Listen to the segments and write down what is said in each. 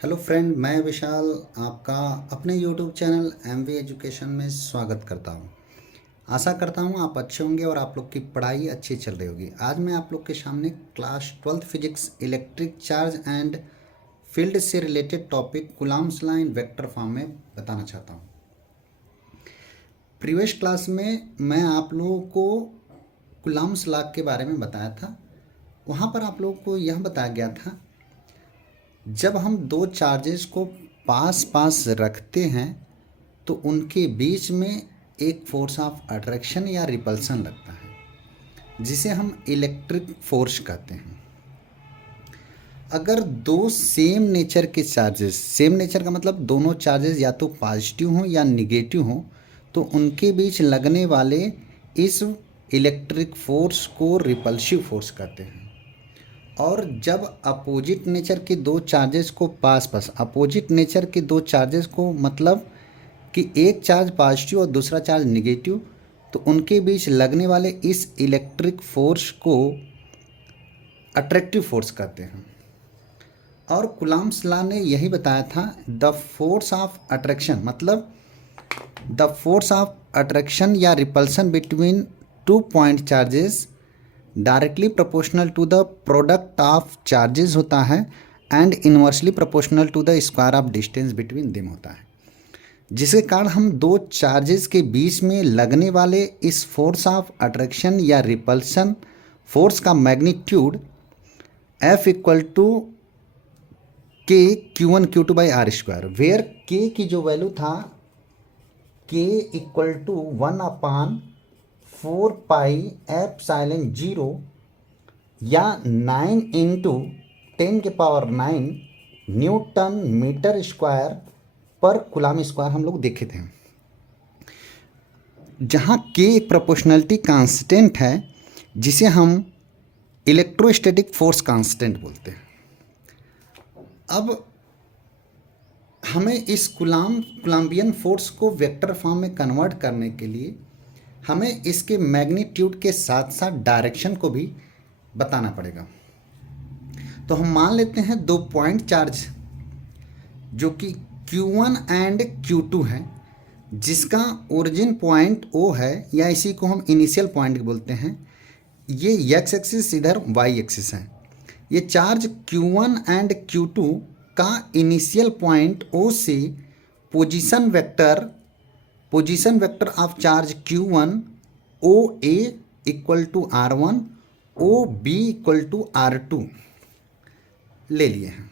Hello friend, मैं विशाल आपका अपने यूट्यूब चैनल एमवी एजुकेशन में स्वागत करता हूं। आशा करता हूं आप अच्छे होंगे और आप लोग की पढ़ाई अच्छी चल रही होगी। आज मैं आप लोग के सामने class 12th physics electric charge and field से related topic Coulomb's law in vector form में बताना चाहता हूं। प्रीवियस क्लास में मैं आप लोगों को कूलॉम्स लॉ के बारे में बताया था। वहाँ पर आप लोगों को यह बताया गया था, जब हम दो चार्जेस को पास पास रखते हैं तो उनके बीच में एक फोर्स ऑफ अट्रैक्शन या रिपल्सन लगता है, जिसे हम इलेक्ट्रिक फोर्स कहते हैं। अगर दो सेम नेचर के चार्जेस, सेम नेचर का मतलब दोनों चार्जेस या तो पॉजिटिव हों या निगेटिव हों, तो उनके बीच लगने वाले इस इलेक्ट्रिक फोर्स को रिपल्सिव फोर्स कहते हैं। और जब अपोजिट नेचर के दो चार्जेस को अपोजिट नेचर के दो चार्जेस को मतलब कि एक चार्ज पॉजिटिव और दूसरा चार्ज निगेटिव, तो उनके बीच लगने वाले इस इलेक्ट्रिक फोर्स को अट्रैक्टिव फोर्स कहते हैं। और कूलॉम्स लॉ ने यही बताया था, द फोर्स ऑफ अट्रैक्शन मतलब द फोर्स ऑफ अट्रैक्शन या repulsion between two point charges directly proportional to the product of charges होता है and inversely proportional to the square of distance between them होता है। जिसके कारण हम दो चार्जेस के बीच में लगने वाले इस फोर्स ऑफ अट्रैक्शन या रिपल्सन फोर्स का मैग्नीट्यूड F इक्वल टू के Q1 Q2 by are square, where के की जो वैल्यू था के इक्वल टू 1/4 पाई एप्सिलॉन 0 या 9 × 10⁹ न्यूटन मीटर स्क्वायर पर कूलॉम स्क्वायर हम लोग देखे थे। जहाँ के एक प्रोपोर्शनलिटी कांस्टेंट है, जिसे हम इलेक्ट्रोस्टैटिक फोर्स कांस्टेंट बोलते हैं। अब हमें इस कूलम्बियन फोर्स को वेक्टर फॉर्म में कन्वर्ट करने के लिए हमें इसके मैग्नीट्यूड के साथ साथ डायरेक्शन को भी बताना पड़ेगा। तो हम मान लेते हैं दो पॉइंट चार्ज जो कि Q1 एंड Q2 है, जिसका ओरिजिन पॉइंट O है या इसी को हम इनिशियल पॉइंट बोलते हैं। ये x एक्सिस, इधर y एक्सिस है। ये चार्ज Q1 एंड Q2 का इनिशियल पॉइंट O से position vector of charge Q1 OA equal to R1 OB equal to R2 ले लिए हैं।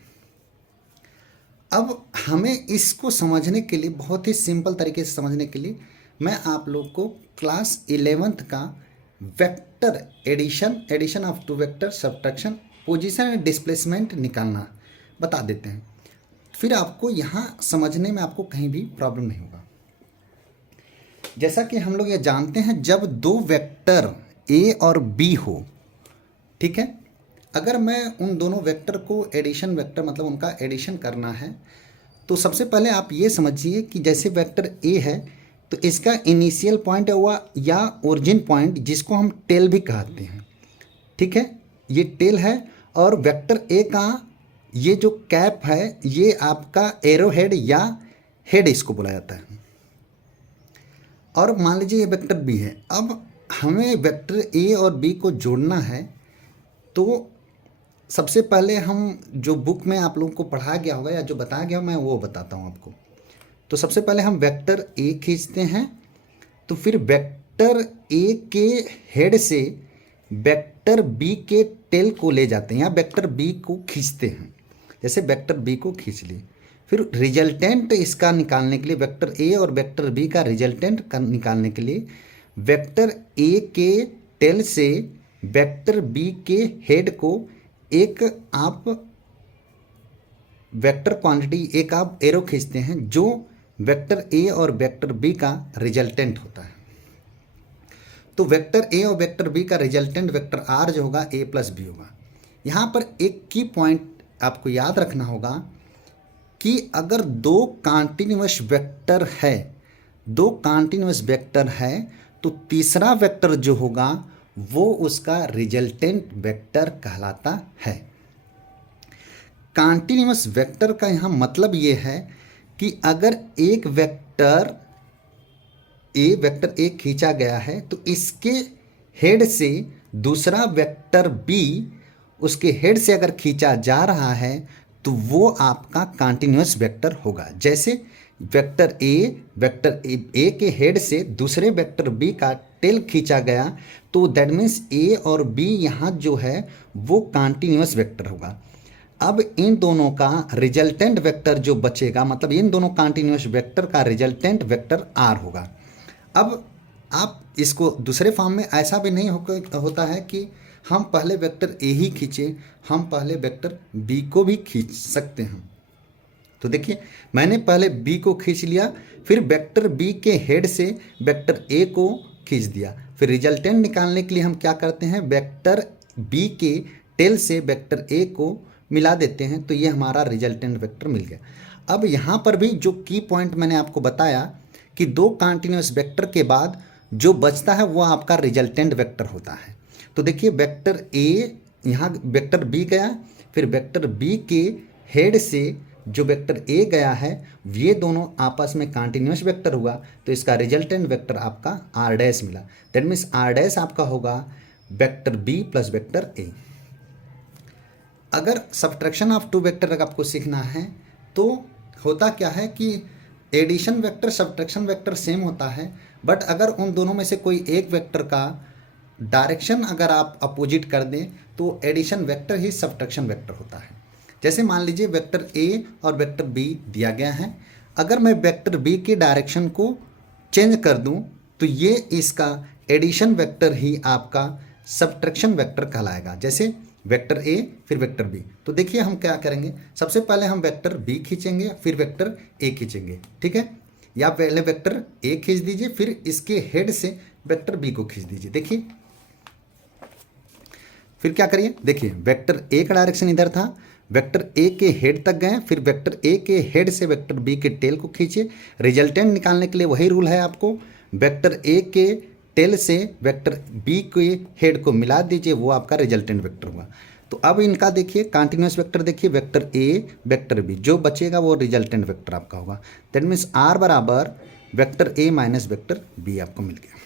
अब हमें इसको समझने के लिए, बहुत ही सिंपल तरीके से समझने के लिए, मैं आप लोग को क्लास 11th का vector addition of two vector, subtraction, position and displacement निकालना बता देते हैं। फिर आपको यहाँ समझने में आपको कहीं भी प्रॉब्लम नहीं होगा। जैसा कि हम लोग ये जानते हैं, जब दो वेक्टर A और B हो, ठीक है, अगर मैं उन दोनों वेक्टर को एडिशन वेक्टर मतलब उनका एडिशन करना है, तो सबसे पहले आप ये समझिए कि जैसे वेक्टर A है तो इसका इनिशियल पॉइंट हुआ या ओरिजिन पॉइंट, जिसको हम टेल भी कहते हैं, ठीक है, ये टेल है। और वेक्टर A का ये जो कैप है, ये आपका एरो हेड या हेड इसको बोला जाता है। और मान लीजिए ये वेक्टर B है। अब हमें वेक्टर A और B को जोड़ना है, तो सबसे पहले हम जो बुक में आप लोगों को पढ़ाया गया होगा या जो बताया गया मैं वो बताता हूँ आपको। तो सबसे पहले हम वेक्टर A खींचते हैं, तो फिर वेक्टर A के हेड से वेक्टर B के टेल को ले जाते हैं या वेक्टर B को खींचते हैं। जैसे वेक्टर B को खींच लिए, फिर रिजल्टेंट इसका निकालने के लिए, वेक्टर A और वेक्टर B का रिजल्टेंट निकालने के लिए वेक्टर A के टेल से वेक्टर B के हेड को एक आप वेक्टर क्वांटिटी, एक आप एरो खींचते हैं जो वेक्टर A और वेक्टर B का रिजल्टेंट होता है। तो वेक्टर A और वेक्टर B का रिजल्टेंट वेक्टर R जो होगा A प्लस B होगा। यहाँ पर एक की पॉइंट आपको याद रखना होगा कि अगर दो कॉन्टिन्यूअस वेक्टर है तो तीसरा वेक्टर जो होगा वो उसका रिजल्टेंट वेक्टर कहलाता है। कॉन्टिन्यूअस वेक्टर का यहाँ मतलब ये है कि अगर एक वेक्टर ए खींचा गया है तो इसके हेड से दूसरा वेक्टर बी उसके हेड से अगर खींचा जा रहा है तो वो आपका कॉन्टिन्यूअस वेक्टर होगा। जैसे वेक्टर ए के हेड से दूसरे वेक्टर बी का टेल खींचा गया तो दैट मीन्स ए और बी यहाँ जो है वो कॉन्टिन्यूअस वेक्टर होगा। अब इन दोनों का रिजल्टेंट वेक्टर जो बचेगा, मतलब इन दोनों कॉन्टिन्यूअस वेक्टर का रिजल्टेंट वेक्टर आर होगा। अब आप इसको दूसरे फॉर्म में ऐसा भी नहीं होता है कि हम पहले वेक्टर ए ही खींचे, हम पहले वेक्टर बी को भी खींच सकते हैं। तो देखिए मैंने पहले बी को खींच लिया, फिर वेक्टर बी के हेड से वेक्टर ए को खींच दिया, फिर रिजल्टेंट निकालने के लिए हम क्या करते हैं, वेक्टर बी के टेल से वेक्टर ए को मिला देते हैं, तो ये हमारा रिजल्टेंट वेक्टर मिल गया। अब यहाँ पर भी जो की पॉइंट मैंने आपको बताया कि दो कॉन्टिन्यूअस वेक्टर के बाद जो बचता है वो आपका रिजल्टेंट वेक्टर होता है। तो देखिए वेक्टर ए, यहाँ वेक्टर बी गया, फिर वेक्टर बी के हेड से जो वेक्टर ए गया है ये दोनों आपस में कॉन्टिन्यूअस वेक्टर हुआ, तो इसका रिजल्टेंट वेक्टर आपका आर डैश मिला। दैट मीन्स आर डैश आपका होगा vector B plus vector A. अगर सब्ट्रैक्शन ऑफ टू वेक्टर अगर आपको सीखना है तो होता क्या है कि addition vector subtraction vector same होता है, बट अगर उन दोनों में से कोई एक वेक्टर का डायरेक्शन अगर आप अपोजिट कर दें तो एडिशन वेक्टर ही सब्ट्रैक्शन वेक्टर होता है। जैसे मान लीजिए वेक्टर ए और वेक्टर बी दिया गया है, अगर मैं वेक्टर बी के डायरेक्शन को चेंज कर दूं तो ये इसका एडिशन वेक्टर ही आपका सब्ट्रैक्शन वेक्टर कहलाएगा। जैसे वेक्टर ए फिर वेक्टर बी, तो देखिए हम क्या करेंगे, सबसे पहले हम वेक्टर बी खींचेंगे फिर वेक्टर ए खींचेंगे, ठीक है। या पहले वेक्टर ए खींच दीजिए फिर इसके हेड से वेक्टर बी को खींच दीजिए। देखिए फिर क्या करिए, देखिए वेक्टर ए का डायरेक्शन इधर था, वेक्टर ए के हेड तक गए, फिर वेक्टर ए के हेड से वेक्टर बी के टेल को खींचिए। रिजल्टेंट निकालने के लिए वही रूल है आपको, वेक्टर ए के टेल से वेक्टर बी के हेड को मिला दीजिए, वो आपका रिजल्टेंट वेक्टर हुआ। तो अब इनका देखिए कॉन्टिन्यूअस वेक्टर, देखिए वेक्टर ए वेक्टर बी, जो बचेगा वो रिजल्टेंट वेक्टर आपका होगा। दैट मीन्स आर बराबर vector A minus vector B आपको मिल गया।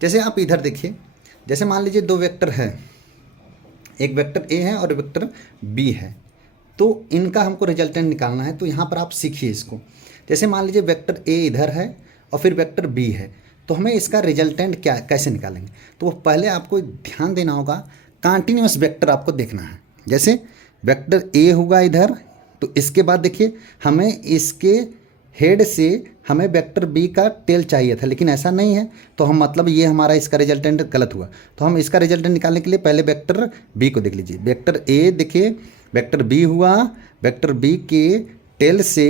जैसे आप इधर देखिए, जैसे मान लीजिए दो वेक्टर है, एक वेक्टर ए है और वेक्टर बी है, तो इनका हमको रिजल्टेंट निकालना है। तो यहाँ पर आप सीखिए इसको। जैसे मान लीजिए वेक्टर ए इधर है और फिर वेक्टर बी है, तो हमें इसका रिजल्टेंट क्या कैसे निकालेंगे, तो वो पहले आपको ध्यान देना होगा, कॉन्टिन्यूअस वेक्टर आपको देखना है। जैसे वेक्टर ए होगा इधर, तो इसके बाद देखिए हमें इसके हेड से हमें वेक्टर बी का टेल चाहिए था, लेकिन ऐसा नहीं है, तो हम मतलब ये हमारा इसका रिजल्टेंट गलत हुआ। तो हम इसका रिजल्टेंट निकालने के लिए पहले वेक्टर बी को देख लीजिए। वेक्टर ए देखिए वेक्टर बी हुआ, वेक्टर बी के टेल से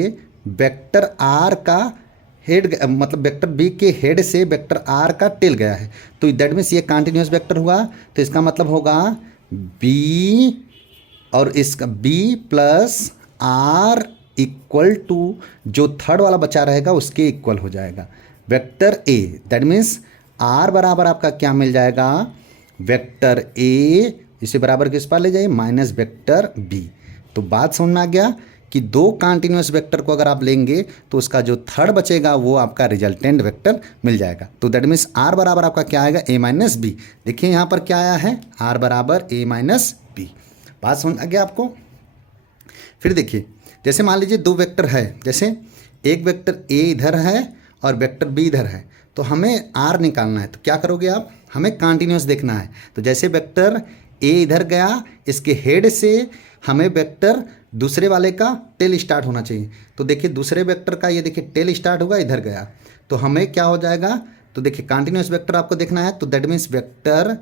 वेक्टर आर का हेड, मतलब वेक्टर बी के हेड से वेक्टर आर का टेल गया है, तो दैट मीन्स ये कॉन्टिन्यूअस वेक्टर हुआ। तो इसका मतलब होगा बी और इसका B plus R equal to जो थर्ड वाला बचा रहेगा उसके इक्वल हो जाएगा vector A. That means R बराबर आपका क्या मिल जाएगा, वेक्टर ए, इसे बराबर किस पास ले जाइए, माइनस वेक्टर बी। तो बात समझ में आ गया कि दो कॉन्टिन्यूअस वेक्टर को अगर आप लेंगे तो उसका जो थर्ड बचेगा वो आपका रिजल्टेंट वेक्टर मिल जाएगा। तो दैट मीन्स आर बराबर आपका क्या आएगा, ए माइनस बी। देखिए यहाँ पर क्या आया है, आर बराबर ए माइनस बी। बात समझ आ गया आपको। फिर देखिए जैसे मान लीजिए दो वेक्टर है, जैसे एक वेक्टर ए इधर है और वेक्टर बी इधर है, तो हमें आर निकालना है। तो क्या करोगे आप, हमें कॉन्टिन्यूअस देखना है। तो जैसे वेक्टर ए इधर गया, इसके हेड से हमें वेक्टर दूसरे वाले का टेल स्टार्ट होना चाहिए। तो देखिए दूसरे वेक्टर का ये देखिए टेल स्टार्ट होगा, इधर गया, तो हमें क्या हो जाएगा, तो देखिए कॉन्टिन्यूअस वेक्टर आपको देखना है। तो दैट मीन्स वेक्टर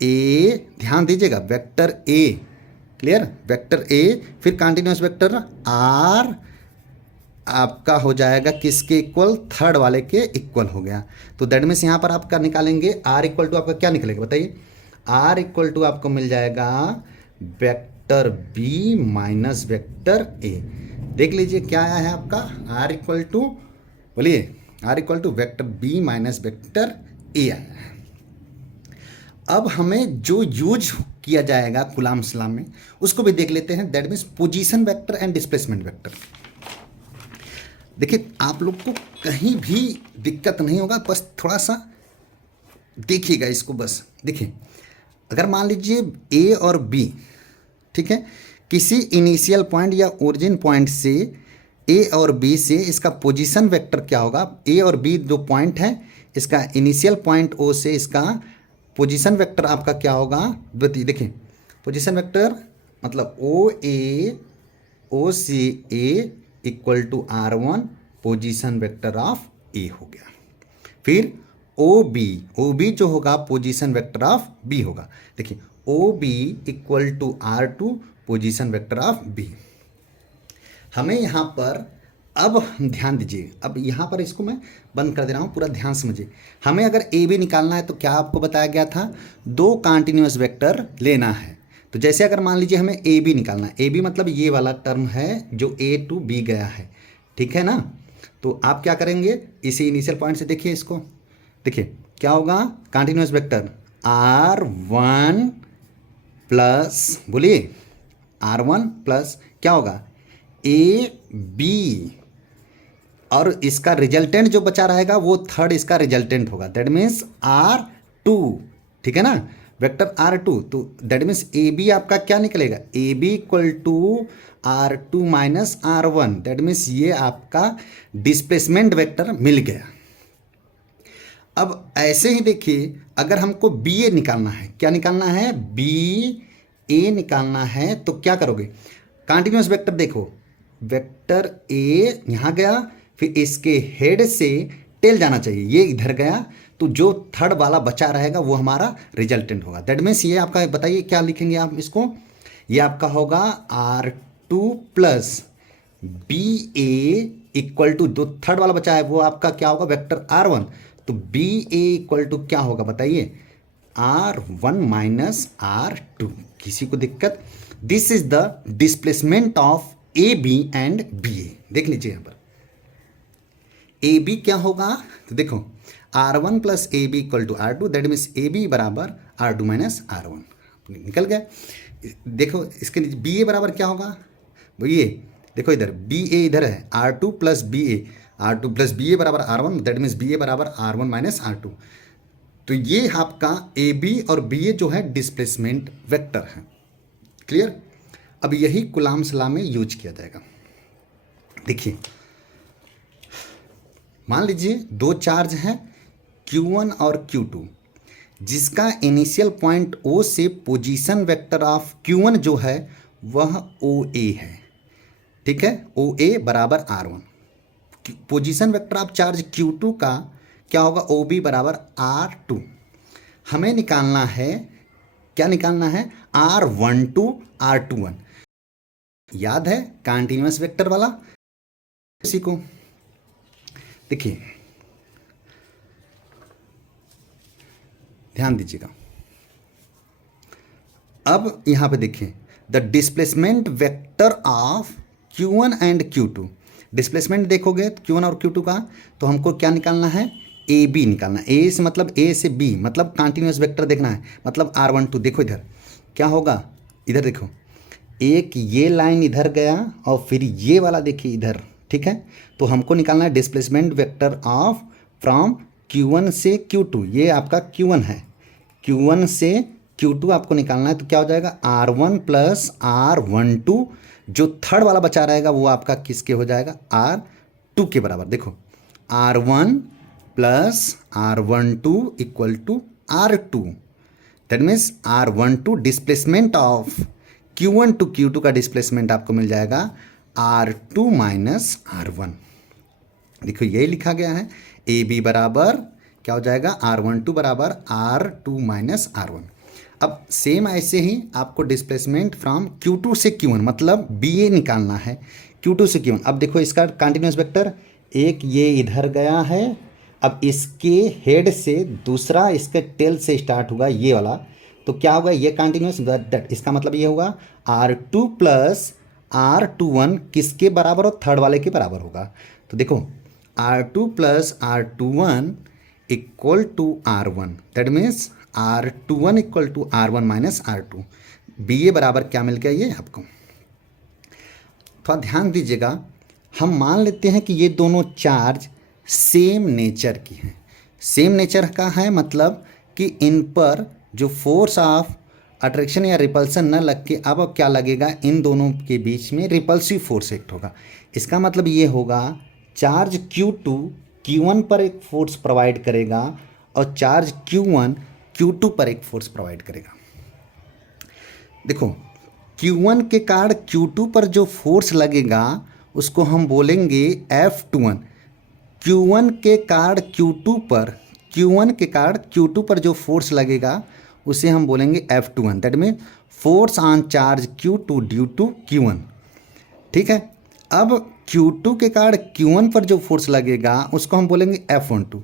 ए, ध्यान दीजिएगा vector A, clear, vector A, फिर कॉन्टिन्यूअस वेक्टर आर आपका हो जाएगा किसके इक्वल, थर्ड वाले के इक्वल हो गया। तो दैट मीन्स यहाँ पर आपका निकालेंगे आर इक्वल टू आपका क्या निकलेगा बताइए, आर इक्वल टू आपको मिल जाएगा vector B minus vector A. देख लीजिए क्या आया है आपका, आर इक्वल टू, बोलिए, R equal to vector B minus vector A आया है। अब हमें जो यूज किया जाएगा कूलम्ब्स लॉ में, उसको भी देख लेते हैं। That means position vector and displacement vector. देखिए आप लोग को कहीं भी दिक्कत नहीं होगा, बस थोड़ा सा देखिएगा इसको। बस देखिए, अगर मान लीजिए ए और बी, ठीक है, किसी इनिशियल पॉइंट या ओरिजिन पॉइंट से ए और बी से इसका पोजीशन वेक्टर क्या होगा। ए और बी दो पॉइंट है, इसका इनिशियल पॉइंट ओ से इसका पोजीशन वेक्टर आपका क्या होगा। देखिए पोजीशन वेक्टर मतलब O C A equal to R1 position vector of A हो गया। फिर ओ बी जो होगा पोजीशन वेक्टर ऑफ बी होगा। देखिए O B equal to R2 position vector of B. हमें यहाँ पर अब ध्यान दीजिए, अब यहाँ पर इसको मैं बंद कर दे रहा हूँ, पूरा ध्यान समझिए। हमें अगर ए बी निकालना है तो क्या आपको बताया गया था, दो कॉन्टिन्यूअस वेक्टर लेना है। तो जैसे अगर मान लीजिए हमें ए बी निकालना है, ए बी मतलब ये वाला टर्म है जो ए टू बी गया है, ठीक है ना। तो आप क्या करेंगे, इसी इनिशियल पॉइंट से देखिए इसको, देखिए क्या होगा, कॉन्टिन्यूअस वेक्टर R1 प्लस, बोलिए R1 प्लस क्या होगा ए बी, और इसका रिजल्टेंट जो बचा रहेगा वो थर्ड इसका रिजल्टेंट होगा। दैट मीन्स R2, ठीक है ना, वेक्टर R2। तो दैट मीन्स ए बी आपका क्या निकलेगा, A B equal to R2 minus R1। That means ये आपका डिस्प्लेसमेंट वेक्टर मिल गया। अब ऐसे ही देखिए, अगर हमको बी ए निकालना है, क्या निकालना है, बी ए निकालना है, तो क्या करोगे, कॉन्टिन्यूअस वेक्टर देखो, वेक्टर ए यहाँ गया, फिर इसके हेड से टेल जाना चाहिए, ये इधर गया, तो जो थर्ड वाला बचा रहेगा वो हमारा रिजल्टेंट होगा। दैट मीन्स ये आपका, बताइए क्या लिखेंगे आप इसको, ये आपका होगा R2 plus B A equal to, जो थर्ड वाला बचा है वो आपका क्या होगा, वेक्टर R1। तो बी ए इक्वल टू क्या होगा बताइए, R1 माइनस R2। किसी को दिक्कत, this is the displacement of A B and B A. देख लीजिए यहाँ पर ए बी क्या होगा, तो देखो R1 plus A B equal to R2, that means A B बराबर R2 माइनस R1 निकल गया। देखो इसके नीचे बी ए बराबर क्या होगा, ये देखो इधर बी ए इधर है, R2 प्लस बी ए, R2 प्लस बी ए बराबर R1, दैट मीन्स बी ए बराबर R1 माइनस R2। तो ये आपका ए बी और बी ए जो है डिस्प्लेसमेंट वेक्टर है। क्लियर। अब यही कूलम्ब्स लॉ में यूज किया जाएगा। देखिए मान लीजिए दो चार्ज हैं Q1 और Q2, जिसका इनिशियल पॉइंट O से पोजीशन वेक्टर ऑफ Q1 जो है वह OA है, ठीक है, OA बराबर R1। Position vector of charge Q2 का क्या होगा, OB बराबर R2। हमें निकालना है, क्या निकालना है, R12 R21। याद है कॉन्टिन्यूअस वेक्टर वाला, इसी को देखिए ध्यान दीजिएगा। अब यहां पे देखिए the displacement vector of Q1 and Q2। Displacement देखोगे Q1 और Q2 का, तो हमको क्या निकालना है, ए बी निकालना है। ए से मतलब ए से बी मतलब कॉन्टिन्यूअस वेक्टर देखना है, मतलब R12। देखो इधर क्या होगा, इधर देखो एक ये लाइन इधर गया और फिर ये वाला देखिए इधर, ठीक है। तो हमको निकालना है displacement vector of from Q1 से Q2। ये आपका Q1 है, Q1 से Q2 आपको निकालना है। तो क्या हो जाएगा, R1 प्लस R12, जो थर्ड वाला बचा रहेगा वो आपका किसके हो जाएगा, R2 के बराबर। देखो R1 plus R12 equal to R2, that means R12 displacement of Q1 to Q2 का डिस्प्लेसमेंट आपको मिल जाएगा R2 माइनस R1। देखो यही लिखा गया है, ए बी बराबर क्या हो जाएगा, R12 बराबर R2 माइनस R1। अब सेम ऐसे ही आपको डिस्प्लेसमेंट फ्रॉम Q2 से Q1 मतलब बी ए निकालना है, Q2 से Q1। अब देखो इसका कॉन्टिन्यूअस वेक्टर, एक ये इधर गया है, अब इसके हेड से दूसरा इसके टेल से स्टार्ट होगा ये वाला, तो क्या होगा, ये कॉन्टिन्यूअस, दैट इसका मतलब ये होगा R2 प्लस R21 किसके बराबर हो, थर्ड वाले के बराबर होगा। तो देखो R2 plus R21 equal to R1, that means R21 equal to R1 minus R2। BA बराबर क्या मिल गया ये आपको। थोड़ा ध्यान दीजिएगा, हम मान लेते हैं कि ये दोनों चार्ज सेम नेचर की हैं। सेम नेचर का है मतलब कि इन पर जो फोर्स ऑफ अट्रैक्शन या रिपल्सन न लग के अब क्या लगेगा, इन दोनों के बीच में रिपल्सिव फोर्स एक्ट होगा। इसका मतलब ये होगा चार्ज Q2 Q1 पर एक फोर्स प्रोवाइड करेगा और चार्ज Q1 Q2 पर एक फोर्स प्रोवाइड करेगा। देखो Q1 के कारण Q2 पर जो फोर्स लगेगा उसको हम बोलेंगे F21। Q1 के कारण Q2 पर जो फोर्स लगेगा उसे हम बोलेंगे F21। That mean force on charge Q2 due to Q1। ठीक है, अब Q2 के कारण Q1 पर जो फोर्स लगेगा उसको हम बोलेंगे F12।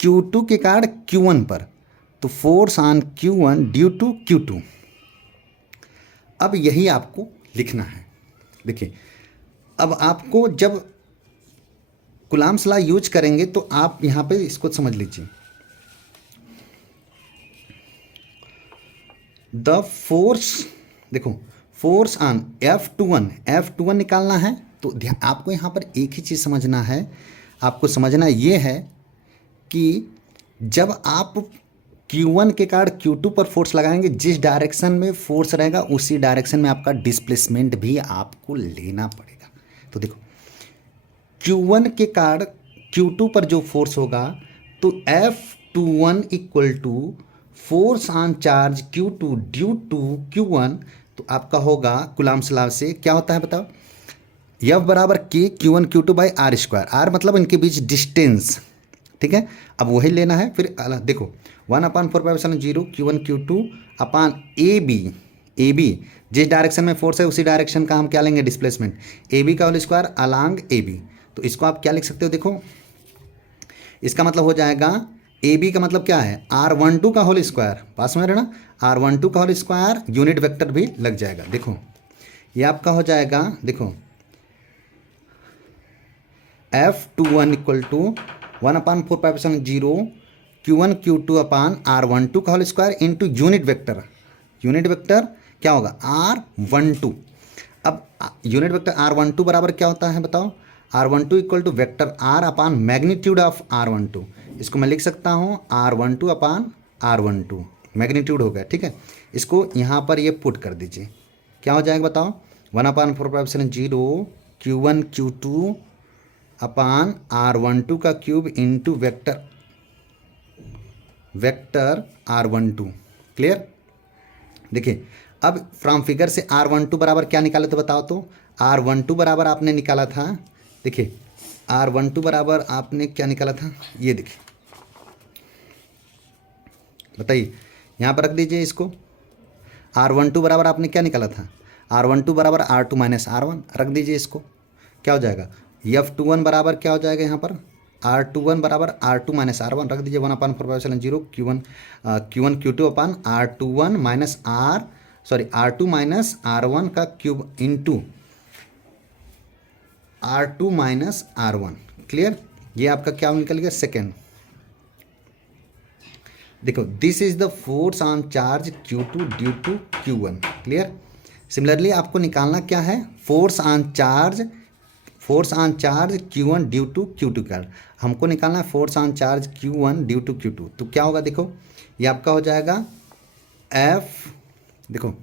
Q2 के कारण Q1 पर, तो force on Q1 due to Q2। अब यही आपको लिखना है। देखिए, अब आपको जब कुलाम्स लॉ यूज करेंगे तो आप यहाँ पे इसको समझ लीजिए। द फोर्स, देखो फोर्स ऑन F21 निकालना है तो आपको यहाँ पर एक ही चीज़ समझना है। आपको समझना ये है कि जब आप Q1 के कारण Q2 पर फोर्स लगाएंगे, जिस डायरेक्शन में फोर्स रहेगा उसी डायरेक्शन में आपका डिस्प्लेसमेंट भी आपको लेना पड़ेगा। तो देखो Q1 के कारण Q2 पर जो फोर्स होगा तो F21 equal to force on charge Q2 due to Q1। तो आपका होगा कुलाम्स लॉ से क्या होता है बताओ, F बराबर K Q1 Q2 by R square. R मतलब इनके बीच डिस्टेंस। ठीक है, अब वही लेना है। फिर देखो 1/4π0 Q1 Q2 upon A B जिस डायरेक्शन में फोर्स है उसी डायरेक्शन का हम क्या लेंगे, डिस्प्लेसमेंट। AB का होल स्क्वायर अलांग AB। तो इसको आप क्या लिख सकते हो, देखो इसका मतलब हो जाएगा AB का मतलब क्या है, R12 का होल स्क्वायर। पास में रहना, R12 का होल स्क्वायर यूनिट वेक्टर भी लग जाएगा। देखो ये आपका हो जाएगा, देखो F21 equal to 1/4π0 Q1 Q2 upon R12 का whole square into unit vector. Unit vector क्या होगा, R12। अब यूनिट वेक्टर R12 बराबर क्या होता है बताओ, R12 equal to vector R upon magnitude of R12। इसको मैं लिख सकता हूँ R12 अपान R12, मैग्नीट्यूड हो गया। ठीक है, इसको यहाँ पर ये पुट कर दीजिए, क्या हो जाएगा बताओ, 1/4π0 Q1 Q2 अपान R12 का cube into vector R12। Clear. देखिए अब फ्रॉम फिगर से R12 बराबर क्या निकाले थे बताओ, तो R12 बराबर आपने निकाला था, देखिए R12 बराबर आपने क्या निकाला था, ये देखिए बताइए, यहाँ पर रख दीजिए इसको। R12 बराबर आपने क्या निकाला था, R12 बराबर R2 माइनस R1, रख दीजिए इसको। क्या हो जाएगा, F21 बराबर क्या हो जाएगा यहाँ पर, R21 बराबर R2 माइनस R1, रख दीजिए 1/4π0 Q1 Q2 अपान R21 minus R2 minus R1 का cube into R2 minus R1। Clear, ये आपका क्या निकल गया, सेकेंड। देखो this is the force on charge Q2 due to Q1। Clear. Similarly आपको निकालना क्या है, force on charge Q1 due to Q2 का हमको निकालना है force on charge Q1 due to Q2। तो क्या होगा, देखो ये आपका हो जाएगा देखो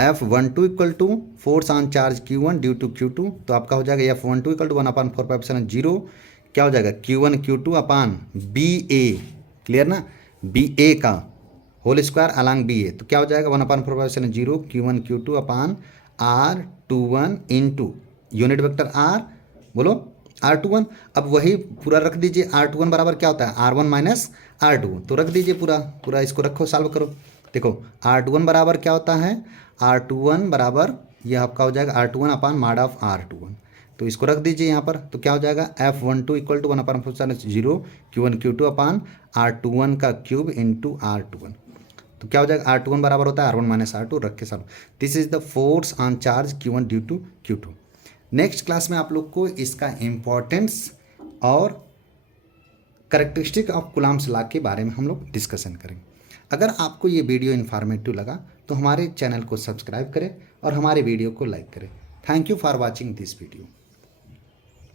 F12 equal to force on charge Q1 due to Q2। तो आपका हो जाएगा F12 इक्वल टू 1/4π0 क्या हो जाएगा, Q1 Q2 अपान BA। क्लियर ना, BA का होल स्क्वायर अलांग BA। तो क्या हो जाएगा 1/4π0 Q1 Q2 अपान R21 into unit vector R, बोलो R21। अब वही पूरा रख दीजिए, R21 बराबर क्या होता है, R1 माइनस R2। तो रख दीजिए पूरा इसको रखो, सॉल्व करो। देखो R21 बराबर क्या होता है, R21 बराबर यह आपका हो जाएगा R21 अपान माड ऑफ R21। तो इसको रख दीजिए यहाँ पर। तो क्या हो जाएगा, F12 equal to 1/4π0 Q1 Q2 upon R21 का क्यूब इंटू R21। तो क्या हो जाएगा, R21 बराबर होता है R1 माइनस R2, रख के solve. This is the force on charge Q1 due to Q2। Next class में आप लोग को इसका इम्पोर्टेंस और करैक्टरिस्टिक ऑफ कूलाम्स लॉ के बारे में हम लोग डिस्कशन करेंगे। अगर आपको ये वीडियो इन्फॉर्मेटिव लगा तो हमारे चैनल को सब्सक्राइब करें और हमारे वीडियो को लाइक करें। Thank you for watching this video.